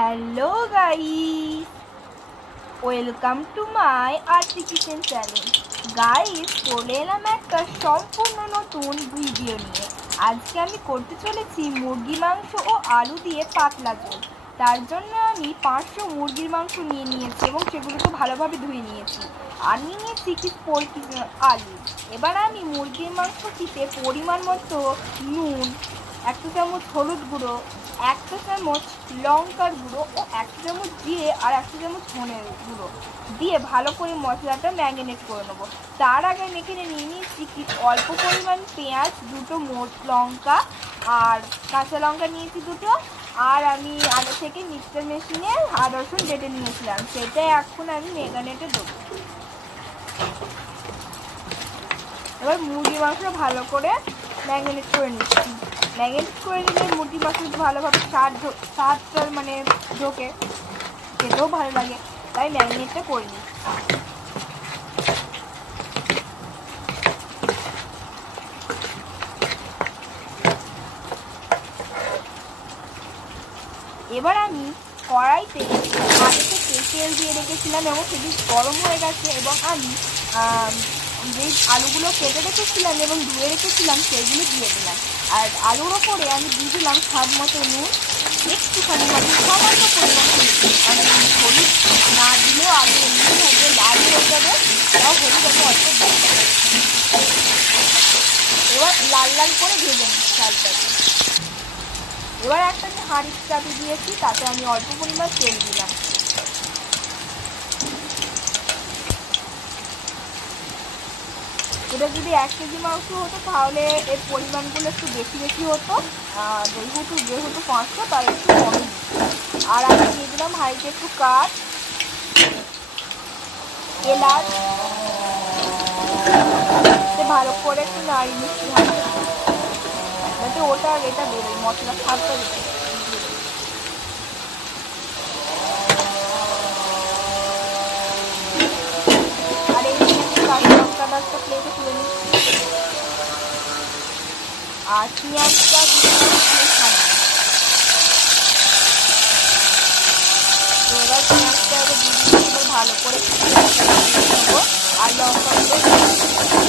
Hello guys, welcome to my Aarti kitchen channel. Guys, চলে এলাম একটা সম্পূর্ণ নতুন ভিডিও নিয়ে। আজকে আমি করতে চলেছি মুরগি মাংস ও আলু দিয়ে পাতলা ঝোল। তার জন্য আমি 500 মুরগির মাংস নিয়ে নিয়েছি এবং সেগুলোকে ভালোভাবে ধুয়ে নিয়েছি। আর নিয়ে নিয়েছি আলু। এবার আমি মুরগির মাংসটিতে পরিমাণ মতো নুন, 1 চামচ হলুদ গুঁড়ো, 1 চামচ লঙ্কার গুঁড়ো ও 1 চামচ জিরে আর 1 চামচ ধনের গুঁড়ো দিয়ে ভালো করে মশলাটা ম্যারিনেট করে নেবো। তার আগে আমি এখানে নিয়ে নিয়েছি অল্প পরিমাণ পেঁয়াজ, 2টো লঙ্কা আর কাঁচা লঙ্কা নিয়েছি 2টো। আর আমি আগে থেকে মিক্সচার মেশিনে আদা রসুন বেটে নিয়েছিলাম, সেটা এখন আমি ম্যারিনেটে দেবো। এবার মুরগির মাংসটা ভালো করে ম্যারিনেট করে নিচ্ছি। ম্যারিনেট করে নিলে মুরগির মাংস ভালোভাবে স্বাদটা মানে ঢোকে, খেতেও ভালো লাগে, তাই ম্যারিনেটটা করে নিচ্ছি। এবার আমি কড়াইতে আগে থেকে তেল দিয়ে রেখেছিলাম এবং সেটি গরম হয়ে গেছে এবং আমি যে আলুগুলো কেটে রেখেছিলাম এবং ধুয়ে রেখেছিলাম সেগুলো দিয়ে দিলাম। আর আলুর ওপরে আমি দিয়ে দিলাম স্বাদ মতো নুন, একটুখানি মানে সামান্য পরিমাণ হলুদ না দিলেও আলু এমনি হয়ে লাল হয়ে যাবে, তাও হলুদ আমি অল্প দিয়ে দেবো। এবার লাল লাল করে ভেজে নিচ্ছি আলুটাকে। এবার একটা আমি হাঁড়ির চাপি দিয়েছি, তাতে আমি অল্প পরিমাণ তেল দিলাম। এটা যদি 1 কেজি মাংস হতো তাহলে এর পরিমাণগুলো একটু বেশি বেশি হতো, যেহেতু 500 তাই একটু কমই। আর আমি দিয়ে দিলাম হাঁড়িতে একটু কাঠ, এলাচ, ভালো করে একটু নাড়িয়ে মিষ্টি হবে যাতে ওটা আর এটা বেরোয়, মশলার স্বাদটা বেরোয়। আর এই কাঁচা লঙ্কাটা একটা প্লেটে তুলে নিচ্ছি আর পেঁয়াজটা এবার পেঁয়াজটা দিয়ে ভালো করে আর লঙ্কাগুলো